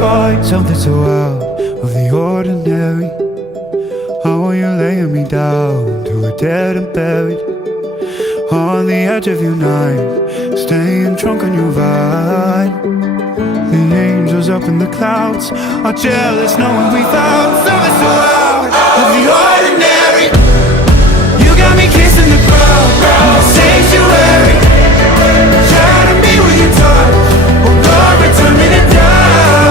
find something so out of the ordinary? How are you laying me down to a dead and buried? On the edge of your night, staying drunk on your vine. The angels up in the clouds are jealous knowing we found something so